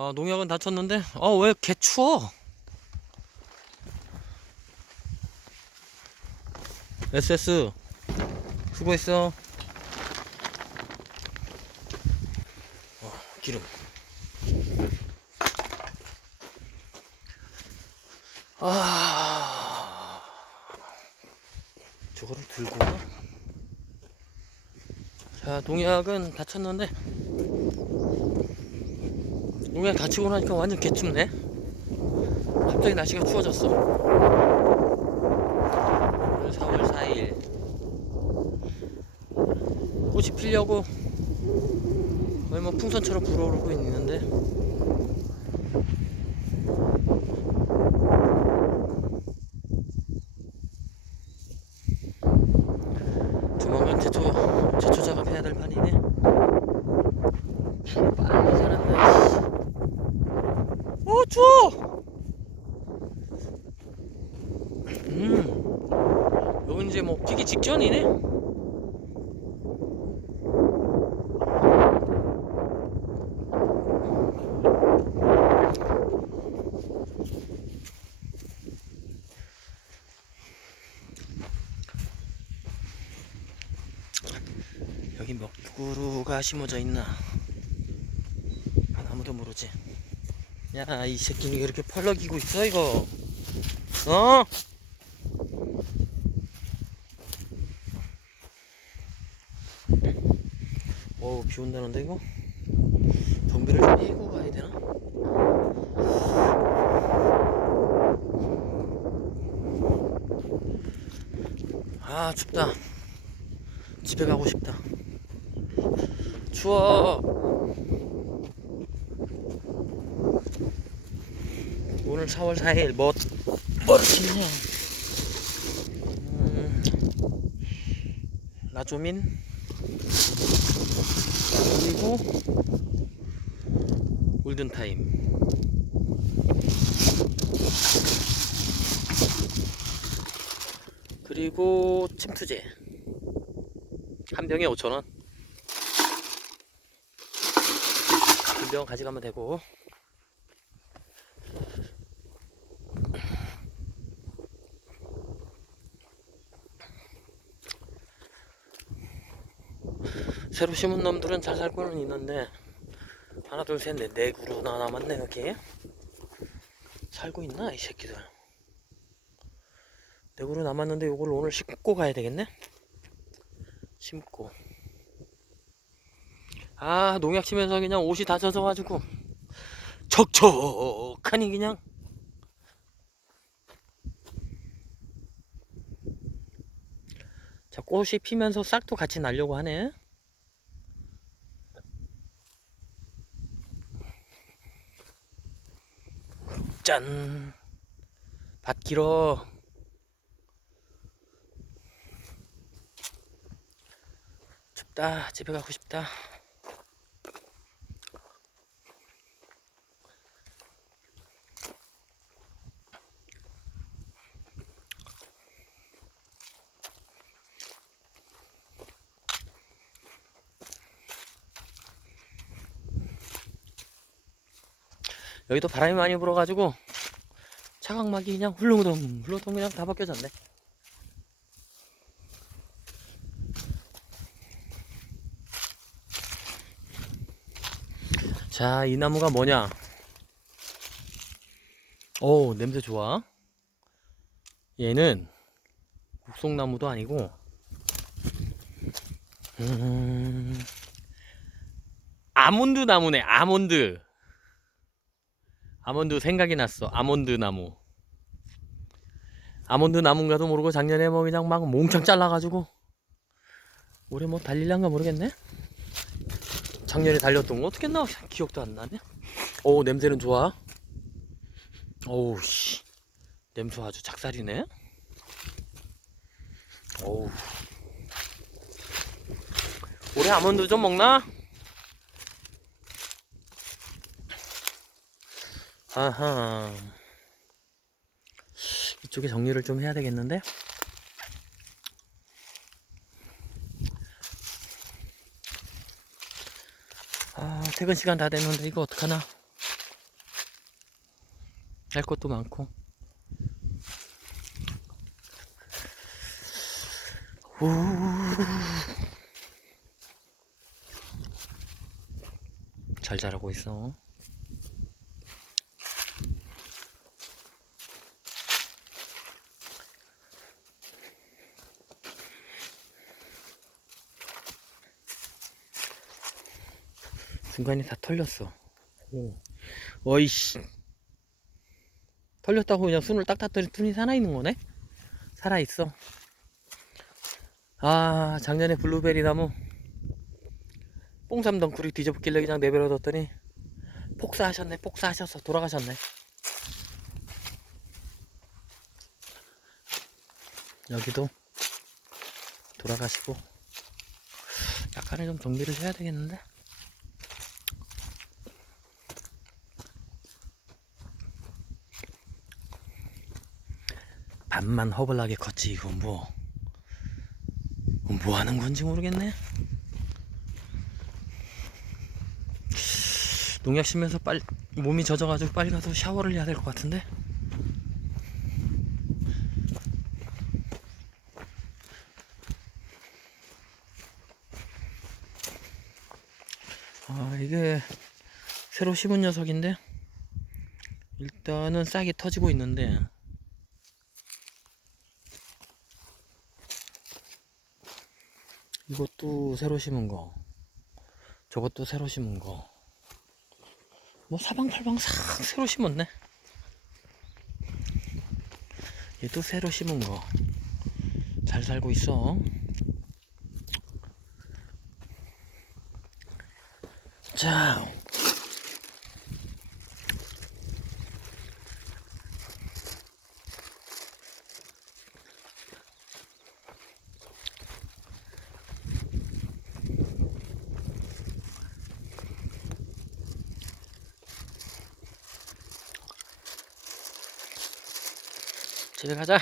아, 농약은 다 쳤는데, 아, 왜개 추워? SS, 수고했어. 어, 기름. 아, 저거를 들고. 와? 자, 농약은 다 쳤는데, 농약 다 치고 나니까 완전 개춥네. 갑자기 날씨가 추워졌어. 오늘 4월 4일. 꽃이 피려고 거의 뭐 풍선처럼 불어오르고 있는데. 조만간 제초, 제초 작업해야 될 판이네. 어 추워. 음. 여기 이제 뭐 피기 직전이네. 여기 몇 그루가 심어져 있나? 아무도 모르지. 야, 이 새끼 왜 이렇게 펄럭이고 있어, 이거? 어? 어우, 비 온다는데, 이거? 정비를 좀 해고 가야 되나? 아, 춥다. 집에 가고 싶다. 추워. 오늘 4월 4일 뭐 뭐를 치느냐? 음, 라조민 그리고 골든 타임. 그리고 침투제 한 병에 5천 원. 한병 가져가면 되고. 새로 심은 놈들은 잘 살고는 있는데 하나 둘 셋 넷 네 그루나 남았네 여기. 살고 있나 이 새끼들. 네 그루 남았는데 요걸 오늘 심고 가야 되겠네? 심고. 아 농약 치면서 그냥 옷이 다 젖어가지고. 척척하니 그냥. 자 꽃이 피면서 싹도 같이 날려고 하네 짠. 밭 길어. 춥다. 집에 가고 싶다. 여기도 바람이 많이 불어가지고 차각막이 그냥 훌렁덩 훌렁덩 그냥 다 벗겨졌네. 자 이 나무가 뭐냐? 오 냄새 좋아. 얘는 국송나무도 아니고 음, 아몬드 나무네 아몬드 아몬드 생각이 났어. 아몬드 나무. 아몬드 나무인가도 모르고 작년에 뭐 그냥 막 몽창 잘라가지고 올해 뭐 달릴란가 모르겠네. 작년에 달렸던 거 어떻게 나 기억도 안 나네. 오 냄새는 좋아. 오우 씨 냄새 아주 작살이네. 오우 올해 아몬드 좀 먹나? 아하. 이쪽에 정리를 좀 해야 되겠는데? 아, 퇴근 시간 다 됐는데 이거 어떡하나? 할 것도 많고. 오. 잘 자라고 있어. 중간에 다 털렸어. 오. 어이씨. 털렸다고 그냥 순을 딱 땄더니 순이 살아있는 거네? 살아있어. 아, 작년에 블루베리 나무 뽕삼 덩쿨이 뒤져붙길래 그냥 내버려뒀더니 폭사하셨네, 폭사하셔서 돌아가셨네. 여기도 돌아가시고 약간은 좀 정비를 해야 되겠는데? 반만 허벌나게 컸지 이거 뭐. 뭐 하는 건지 모르겠네. 농약 심면서 빨리 몸이 젖어가지고 빨리 가서 샤워를 해야 될 것 같은데. 아 이게 새로 심은 녀석인데 일단은 싹이 터지고 있는데 이것도 새로 심은 거 저것도 새로 심은 거. 뭐 사방팔방 싹 새로 심었네. 얘도 새로 심은 거. 잘 살고 있어. 자 집에 가자